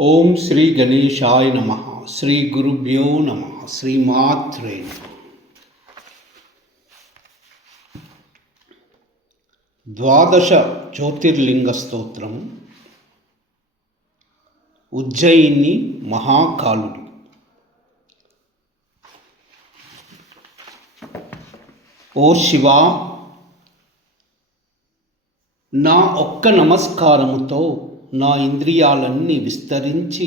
ఓం శ్రీ గణేశాయ నమః. శ్రీ గురుభ్యో నమః. శ్రీమాత్రే నమః. ద్వాదశ జ్యోతిర్లింగ స్తోత్రం. ఉజ్జయిని మహాకాలుడు. ఓ శివా, నా ఒక్క నమస్కారముతో నా ఇంద్రియాలన్నీ విస్తరించి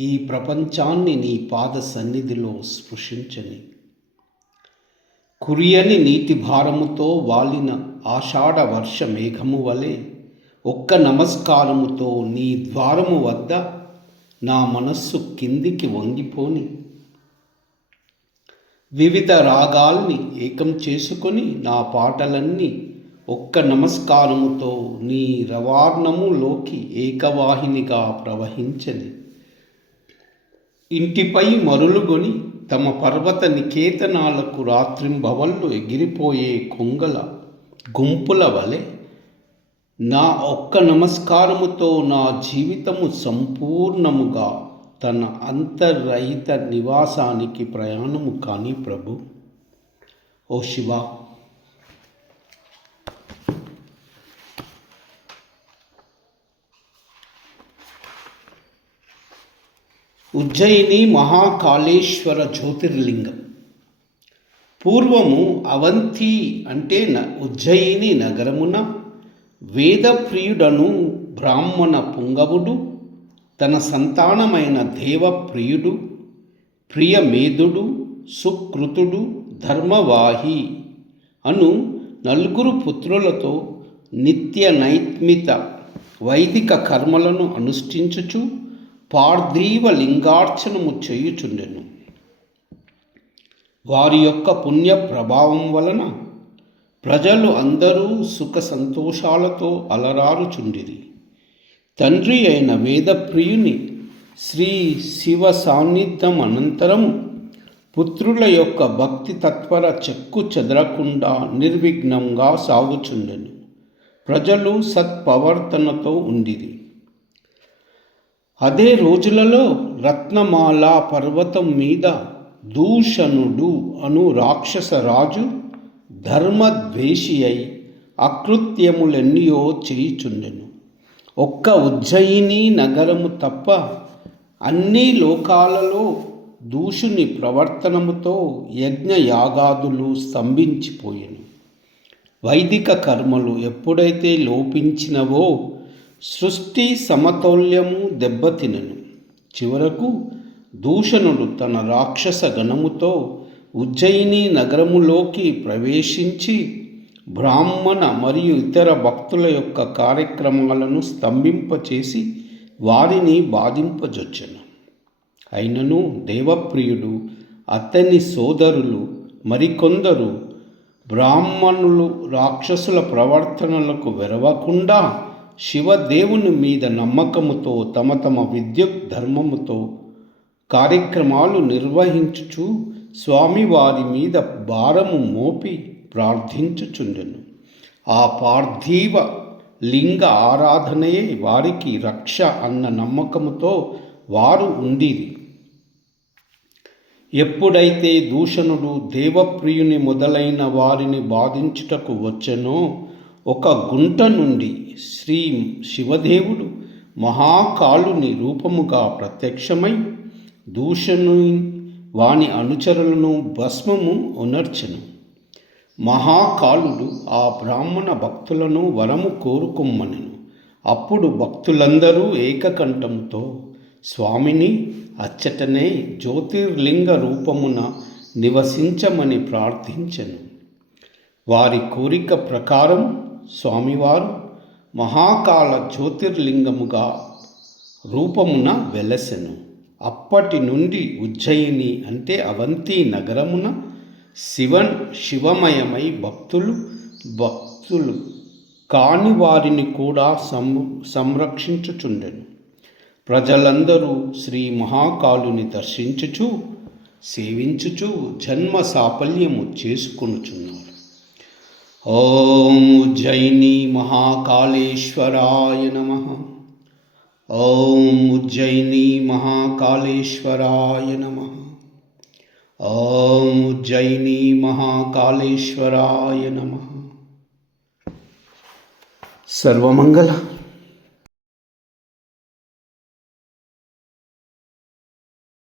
ఈ ప్రపంచాన్ని నీ పాద సన్నిధిలో స్పృశించని. కురియని నీటి భారముతో వాలిన ఆషాఢ వర్ష మేఘము వలె ఒక్క నమస్కారముతో నీ ద్వారము వద్ద నా మనస్సు కిందికి వంగిపోని. వివిధ రాగాల్ని ఏకం చేసుకొని నా పాటలన్నీ ఒక్క నమస్కారముతో నీ రవార్ణములోకి ఏకవాహినిగా ప్రవహించని. ఇంటిపై మరులుగొని తమ పర్వత నికేతనాలకు రాత్రింబవళ్ళు ఎగిరిపోయే కొంగల గుంపుల వలె నా ఒక్క నమస్కారముతో నా జీవితము సంపూర్ణముగా తన అంతర్రహిత నివాసానికి ప్రయాణము కాని ప్రభు. ఓ శివ, ఉజ్జయిని మహాకాళేశ్వర జ్యోతిర్లింగం. పూర్వము అవంతి అంటే ఉజ్జయిని నగరమున వేదప్రియుడను బ్రాహ్మణ పుంగవుడు తన సంతానమైన దేవప్రియుడు, ప్రియమేధుడు, సుకృతుడు, ధర్మవాహి అను నలుగురు పుత్రులతో నిత్య నైమిత్తిక వైదిక కర్మలను అనుష్ఠించుచు పార్థివ లింగార్చనము చేయుచుండెను. వారి యొక్క పుణ్య ప్రభావం వలన ప్రజలు అందరూ సుఖ సంతోషాలతో అలరారుచుండిరి. తండ్రి అయిన వేదప్రియుని శ్రీ శివ సాన్నిధ్యం అనంతరము పుత్రుల యొక్క భక్తి తత్పర చెక్కు చెదరకుండా నిర్విఘ్నంగా సాగుచుండెను. ప్రజలు సత్ప్రవర్తనతో ఉండిరి. అదే రోజులలో రత్నమాల పర్వతం మీద దూషణుడు అను రాక్షస రాజు ధర్మద్వేషి అయి అకృత్యములెన్నో చేయుచుండెను. ఒక్క ఉజ్జయిని నగరము తప్ప అన్ని లోకాలలో దూషుని ప్రవర్తనముతో యజ్ఞయాగాదులు స్తంభించిపోయెను. వైదిక కర్మలు ఎప్పుడైతే లోపించినవో సృష్టి సమతౌల్యము దెబ్బతినను. చివరకు దూషణుడు తన రాక్షస గణముతో ఉజ్జయిని నగరములోకి ప్రవేశించి బ్రాహ్మణ మరియు ఇతర భక్తుల యొక్క కార్యక్రమాలను స్తంభింపచేసి వారిని బాధింపజొచ్చెను. అయినను దేవప్రియుడు, అతని సోదరులు మరికొందరు బ్రాహ్మణులు రాక్షసుల ప్రవర్తనలకు వెరవకుండా శివదేవుని మీద నమ్మకముతో తమ తమ విద్యుత్ ధర్మముతో కార్యక్రమాలు నిర్వహించుచు స్వామివారి మీద భారము మోపి ప్రార్థించుచుండెను. ఆ పార్థివ లింగ ఆరాధనయే వారికి రక్ష అన్న నమ్మకముతో వారు ఉండిరి. ఎప్పుడైతే దూషణుడు దేవప్రియుని మొదలైన వారిని బాధించుటకు వచ్చెనో ఒక గుంట నుండి శ్రీ శివదేవుడు మహాకాలుని రూపముగా ప్రత్యక్షమై దూషణుని వాని అనుచరులను భస్మము ఉనర్చెను. మహాకాలుడు ఆ బ్రాహ్మణ భక్తులను వరము కోరుకొమ్మనెను. అప్పుడు భక్తులందరూ ఏకకంఠముతో స్వామిని అచ్చటనే జ్యోతిర్లింగ రూపమున నివసించమని ప్రార్థించెను. వారి కోరిక ప్రకారం స్వామివారు మహాకాల జ్యోతిర్లింగముగా రూపమున వెలసెను. అప్పటి నుండి ఉజ్జయిని అంటే అవంతి నగరమున శివమయమై భక్తులు కాని వారిని కూడా సంరక్షించుచుండెను. ప్రజలందరూ శ్రీ మహాకాలుని దర్శించుచు సేవించుచు జన్మ సాఫల్యము చేసుకొనుచున్నారు. ఓం ఉజ్జయిని మహాకాళేశ్వరాయ నమః. ఓం ఉజ్జయిని మహాకాళేశ్వరాయ నమః. ఓం ఉజ్జయిని మహాకాళేశ్వరాయ నమః. సర్వమంగళ